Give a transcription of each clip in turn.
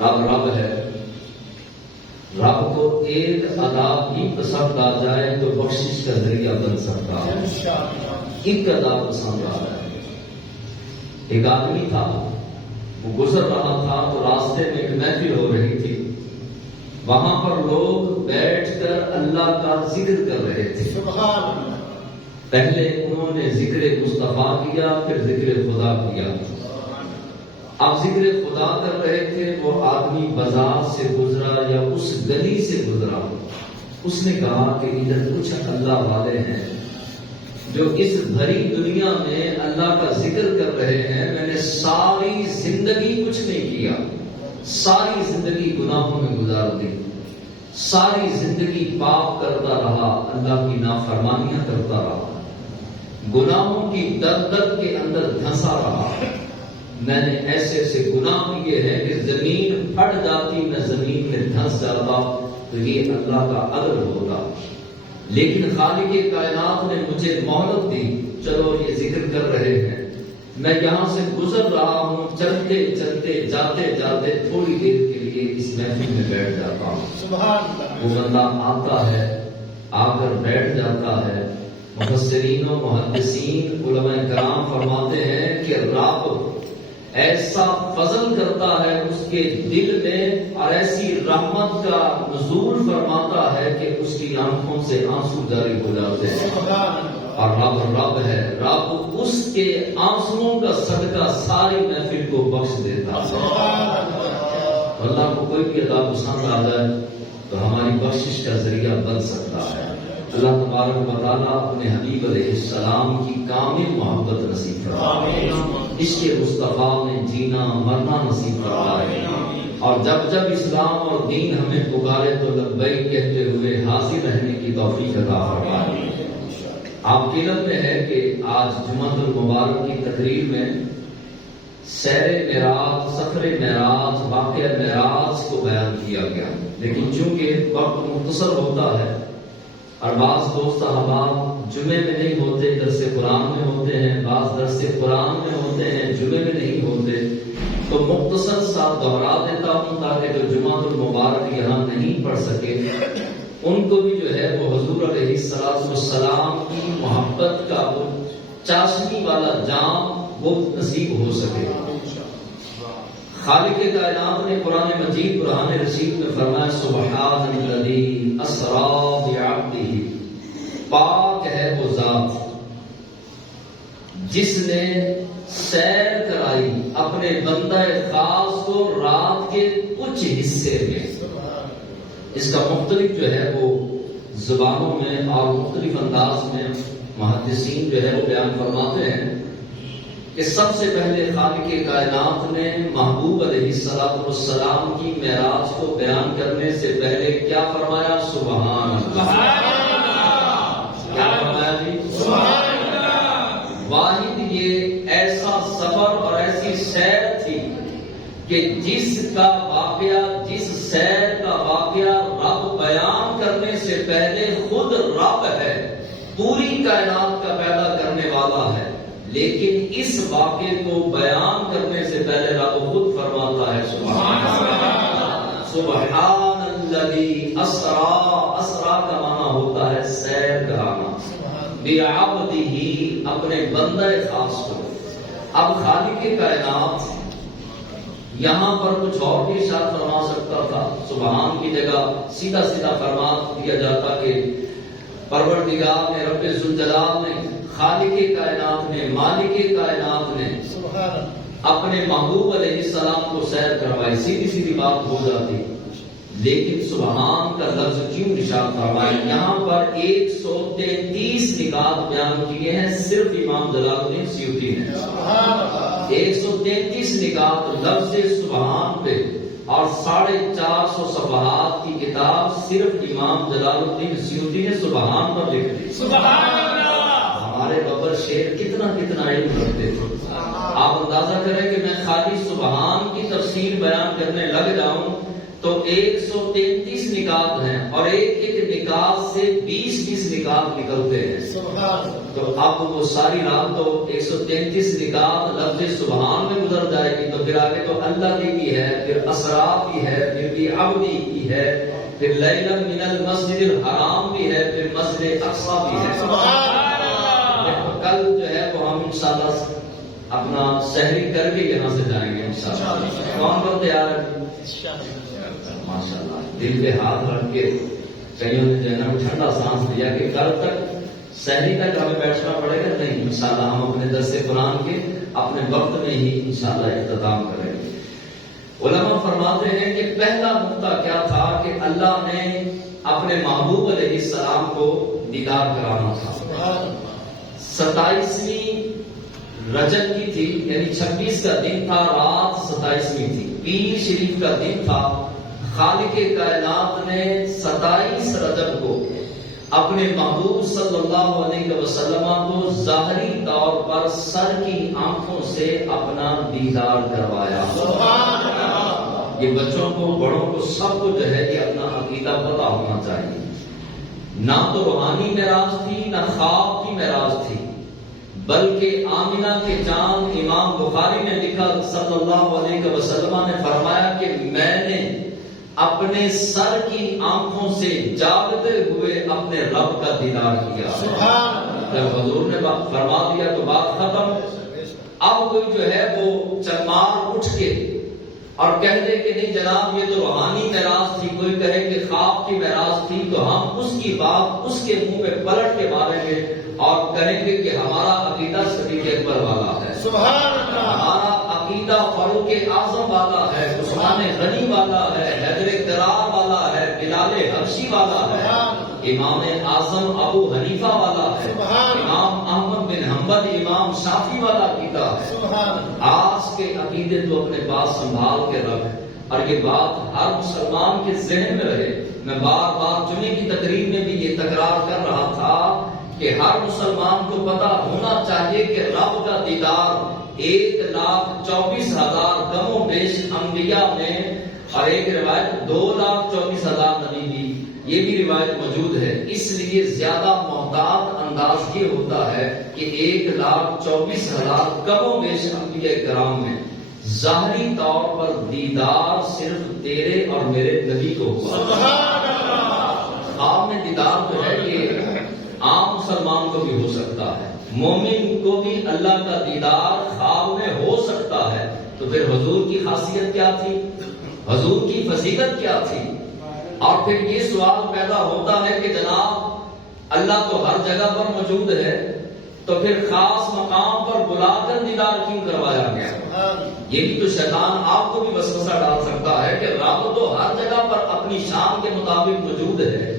رب رب ہے. رب کو ایک ادا بھی پسند آ جائے تو بخشش کا ذریعہ بن سکتا ہے. ایک ادا پسند آ جائے. ایک آدمی تھا، وہ گزر رہا تھا تو راستے میں ایک محفل ہو رہی تھی. وہاں پر لوگ بیٹھ کر اللہ کا ذکر کر رہے تھے. پہلے انہوں نے ذکر مصطفیٰ کیا، پھر ذکر خدا کیا. اب ذکر خدا کر رہے تھے. وہ آدمی بازار سے گزرا یا اس گلی سے گزرا. اس نے کہا کہ ادھر کچھ اللہ والے ہیں جو اس بھری دنیا میں اللہ کا ذکر کر رہے ہیں. میں نے ساری زندگی کچھ نہیں کیا، ساری زندگی گناہوں میں گزار دی، ساری زندگی پاپ کرتا رہا، اللہ کی نافرمانیاں کرتا رہا، گناہوں کی دلدل کے اندر دھنسا رہا. میں نے ایسے ایسے گناہ کیے ہیں کہ زمین پھٹ جاتی، میں زمین میں دھنس جاتا. تو یہ اللہ کا عدل ہوتا. لیکن خالق کائنات نے مجھے مہلت دی. چلو یہ ذکر کر رہے ہیں، میں یہاں سے گزر رہا ہوں، چلتے چلتے جاتے جاتے تھوڑی دیر کے لیے اس محفل میں بیٹھ جاتا ہوں. وہ بندہ آتا ہے، آ کر بیٹھ جاتا ہے. مفسرین و محدثین علماء کرام فرماتے ہیں کہ رب ایسا فضل کرتا ہے اس کے دل میں اور ایسی رحمت کا نزول فرماتا ہے کہ اس کی آنکھوں سے آنسو جاری ہو جاتے ہیں. اور رب رب ہے، رب اس کے آنسوؤں کا صدقہ ساری محفل کو بخش دیتا ہے. اللہ کو کوئی بھی ادا پسند آ جائے تو ہماری بخشش کا ذریعہ بن سکتا ہے. اللہ تبارک و تعالیٰ اپنے حبیب علیہ السلام کی کامل محبت نصیب فرمائے. عشق مصطفیٰ میں جینا مرنا نصیب فرمائے. اور جب جب اسلام اور دین ہمیں پکارے تو لبیک کہتے ہوئے حاضر رہنے کی توفیق عطا فرمائے. آپ کی علم میں ہے کہ آج جمعۃ المبارک کی تقریر میں سیر معراج، سفر معراج، واقعہ معراج کو بیان کیا گیا. لیکن چونکہ وقت مختصر ہوتا ہے اور بعض دوست احباب جمعے میں نہیں ہوتے، درس قرآن میں ہوتے ہیں، بعض درس قرآن میں ہوتے ہیں، جمعے میں نہیں ہوتے، تو مختصر سا دوہرا دیتا ہوں تاکہ جو جمعۃ المبارک یہاں نہیں پڑھ سکے ان کو بھی جو ہے وہ حضور علیہ السلام کی محبت کا وہ چاشنی والا جام وہ نصیب ہو سکے. خالق کائنات نے قرآن مجید برہان رشید میں فرمایا سبحان الذی اسری بعبدہ، پاک ہے وہ ذات جس نے سیر کرائی اپنے بندہ خاص کو رات کے کچھ حصے میں. اس کا مختلف جو ہے وہ زبانوں میں اور مختلف انداز میں محدثین جو ہے وہ بیان فرماتے ہیں کہ سب سے پہلے خالق کائنات نے محبوب علیہ السلام کی معراج کو بیان کرنے سے پہلے کیا فرمایا؟ سبحان اللہ. کیا فرمایا جی؟ سبحان اللہ. واحد یہ ایسا سفر اور ایسی سیر تھی کہ جس کا واقعہ، جس سیر کا واقعہ رب بیان کرنے سے پہلے خود رب ہے، پوری کائنات کا پیدا کرنے والا ہے، لیکن اس واقعے کو بیان کرنے سے پہلے رب خود فرماتا ہے سبحان اللہ. سبحان الذی اسری، اسری کا معنی ہوتا ہے سیر کرانا، بعبدہ اپنے بندہ خاص کو. اب خالق کائنات یہاں پر کچھ اور بھی ارشاد فرما سکتا تھا. سبحان کی جگہ سیدھا سیدھا فرما دیا جاتا کہ پروردگار نے، رب ذوالجلال نے، خالق کائنات نے، مالک کائنات نے اپنے محبوب علیہ السلام کو سیر کروائی. سیدھی سیدھی بات ہو جاتی. لیکن سبحان کا لفظ کیوں ارشاد فرمایا؟ یہاں پر 133 نکات بیان کیے ہیں صرف امام جلال الدین سیوطی نے. 133 نکات لفظ سبحان پہ اور 450 صفحات کی کتاب صرف امام جلال الدین سیوطی نے سبحان پر لکھ دی. سبحان اللہ. ہمارے بابر شیر کتنا کتنا علم رکھتے تھے. آپ اندازہ کریں کہ میں خالی سبحان کی تفسیر بیان کرنے لگ جاؤں تو 133 نکات ہیں اور ایک ایک نکات سے 20 نکات نکلتے ہیں. تو اب وہ ساری رات تو 133 نکات لفظ سبحان میں گزر جائے گی. تو پھر آگے تو اللہ کی بھی ہے، پھر اسرا کی ہے، پھر بھی عبدی کی ہے، پھر لیلا من المسجد الحرام بھی ہے، پھر مسجد اقصی بھی ہے. کل جو ہے وہ ہم انشاءاللہ اپنا سحری کر کے یہاں سے جائیں گے انشاءاللہ. کون کون تیار ہے؟ ماشاءاللہ. دل پہ ہاتھ رکھ کے کئیوں نے جو ہے نا ٹھنڈا سانس لیا کہ کل تک سحری تک ہمیں بیٹھنا پڑے گا. نہیں، انشاءاللہ ہم اپنے درس قرآن کے اپنے وقت میں ہی انشاءاللہ اختتام کریں گے. علماء فرماتے ہیں کہ پہلا نقطہ کیا تھا کہ اللہ نے اپنے محبوب علیہ السلام کو دیدار کرانا تھا. 27ویں رجب کی تھی، یعنی 26 کا دن تھا، رات 27ویں تھی، پیر شریف کا دن تھا. خالق کائنات نے 27 رجب کو اپنے محبوب صلی اللہ علیہ وسلم کو ظاہری طور پر سر کی آنکھوں سے اپنا دیدار کروایا. یہ بچوں کو، بڑوں کو، سب کو جو ہے یہ اپنا عقیدہ پتہ ہونا چاہیے. نہ تو روحانی معراج تھی، نہ خواب کی معراج تھی، بلکہ آمنہ کے جان امام بخاری نے لکھا صلی اللہ علیہ وسلم نے فرمایا کہ میں نے اپنے سر کی آنکھوں سے جاگتے ہوئے اپنے رب کا دیدار کیا. جب حضور نے فرما دیا تو بات ختم. اب کوئی جو ہے وہ چمار اٹھ کے اور کہہ دے کہ نہیں جناب یہ تو روحانی معراج تھی، کوئی کہے کہ خواب کی معراج تھی، تو ہم اس کی بات اس کے منہ پہ پلٹ کے ماریں گے اور کہیں گے کہ ہمارا عقیدہ صدیق اکبر والا ہے، ہمارا عقیدہ فاروق اعظم والا ہے، عثمان غنی والا ہے، حیدر کرار والا ہے، بلال حبشی والا ہے، امام اعظم ابو حنیفہ والا ہے، امام احمد بن حنبل امام شافعی والا عقیدہ ہے. آج کے عقیدے تو اپنے پاس سنبھال کے رکھ، اور یہ بات ہر مسلمان کے ذہن میں رہے. میں بار بار جمعے کی تقریر میں بھی یہ تکرار کر رہا تھا کہ ہر مسلمان کو پتہ ہونا چاہیے کہ رب کا دیدار 1,24,000 کم و بیش انبیاء میں، اور ایک روایت 2,24,000 نبی بھی، یہ بھی روایت موجود ہے. اس لیے زیادہ محتاط انداز یہ ہوتا ہے کہ 1,24,000 کم و بیش انبیاء کرام میں ظاہری طور پر دیدار صرف تیرے اور میرے نبی کو ہوا. خواب میں دیدار جو ہے یہ عام مسلمان کو بھی ہو سکتا ہے، مومن کو بھی اللہ کا دیدار خواب میں ہو سکتا ہے. تو پھر حضور کی خاصیت کیا تھی، حضور کی فضیلت کیا تھی؟ اور پھر یہ سوال پیدا ہوتا ہے کہ جناب اللہ تو ہر جگہ پر موجود ہے، تو پھر خاص مقام پر بلا کر دیدار کیوں کروایا گیا؟ یہ بھی تو شیطان آپ کو بھی وسوسہ ڈال سکتا ہے کہ رب تو ہر جگہ پر اپنی شان کے مطابق موجود ہے،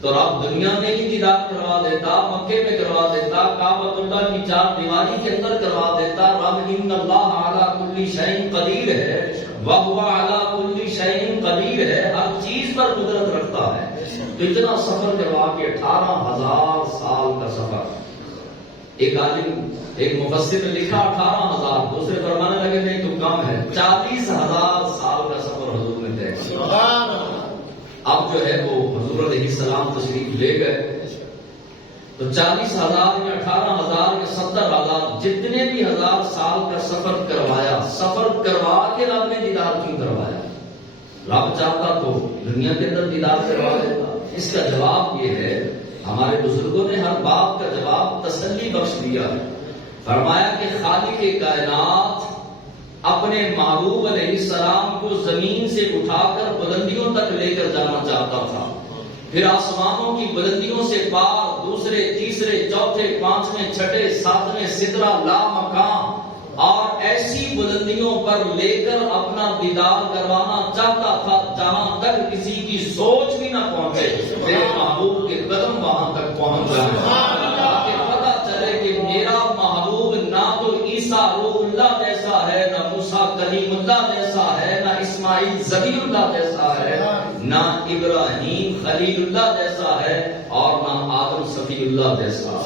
تو رب دنیا میں ہی دیدار کروا دیتا، مکے میں کروا دیتا، کعبۃ اللہ کی 4 دیواری کے اندر کروا دیتا. رب ان اللہ علی کل شیء قدیر ہے، وهو علی کل شیء قدیر ہے، ہر چیز پر قدرت رکھتا ہے. تو اتنا سفر کروا کے 18,000 سال کا سفر. ایک عالم، ایک مفسر نے لکھا 18,000، دوسرے فرمانے لگے نہیں تو کم ہے، 40,000 سال کا سفر حضور نے طے کیا. اب جو ہے وہ حضور علیہ السلام تشریف لے گئے تو 40,000 یا 18,000 یا 70,000 جتنے بھی 1000 سال کا سفر کروایا. سفر کروا کے رب نے دیدار کیوں کروایا؟ رب چاہتا تو دنیا کے اندر دیدار کروا دیتا. اس کا جواب یہ ہے، ہمارے بزرگوں نے ہر بات کا جواب تسلی بخش دیا ہے. فرمایا کہ خالق کائنات اپنے محبوب علیہ السلام کو زمین سے اٹھا کر بلندیوں تک لے کر جانا چاہتا تھا، پھر آسمانوں کی بلندیوں سے پار دوسرے، تیسرے، چوتھے، پانچویں، چھٹے، ساتویں سدرہ لا مقام اور ایسی بلندیوں پر لے کر اپنا دیدار کروانا چاہتا تھا جہاں تک کسی کی سوچ بھی نہ پہنچے. میرے محبوب کے قدم وہاں تک پہنچ جائیں تاکہ پتہ چلے کہ میرا محبوب نہ تو عیسیٰ روح اللہ جیسا ہے، نہ موسیٰ کلیم اللہ جیسا ہے، نہ اسماعیل ذبیح اللہ جیسا ہے، نہ ابراہیم خلیل اللہ جیسا ہے، اور نہ آدم صفی اللہ جیسا.